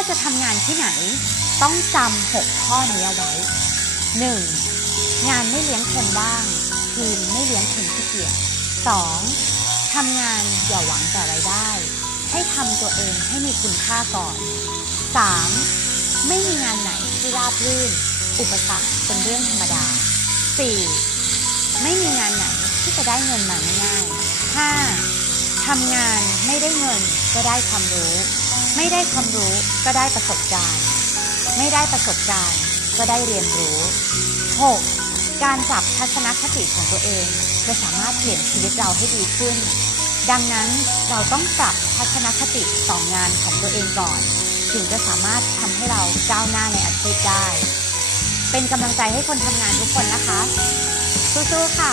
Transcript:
ว่าจะทำงานที่ไหนต้องจำ6ข้อนี้เอาไว้ 1. งานไม่เลี้ยงคนว่างทีมไม่เลี้ยงคนขี้เกียจ 2. ทำงานอย่าหวังแต่รายได้ให้ทำตัวเองให้มีคุณค่าก่อน 3. ไม่มีงานไหนที่ราบรื่นอุปสรรคเป็นเรื่องธรรมดา 4. ไม่มีงานไหนที่จะได้เงินมาง่ายๆ 5. ทำงานไม่ได้เงินก็ได้ความรู้ไม่ได้ความรู้ก็ได้ประสบการณ์ไม่ได้ประสบการณ์ก็ได้เรียนรู้ 6. การปรับทัศนคติของตัวเองจะสามารถเปลี่ยนชีวิตเราให้ดีขึ้นดังนั้นเราต้องปรับทัศนคติต่องานของตัวเองก่อนถึงจะสามารถทำให้เราก้าวหน้าในอาชีพได้เป็นกำลังใจให้คนทำงานทุกคนนะคะสู้ๆค่ะ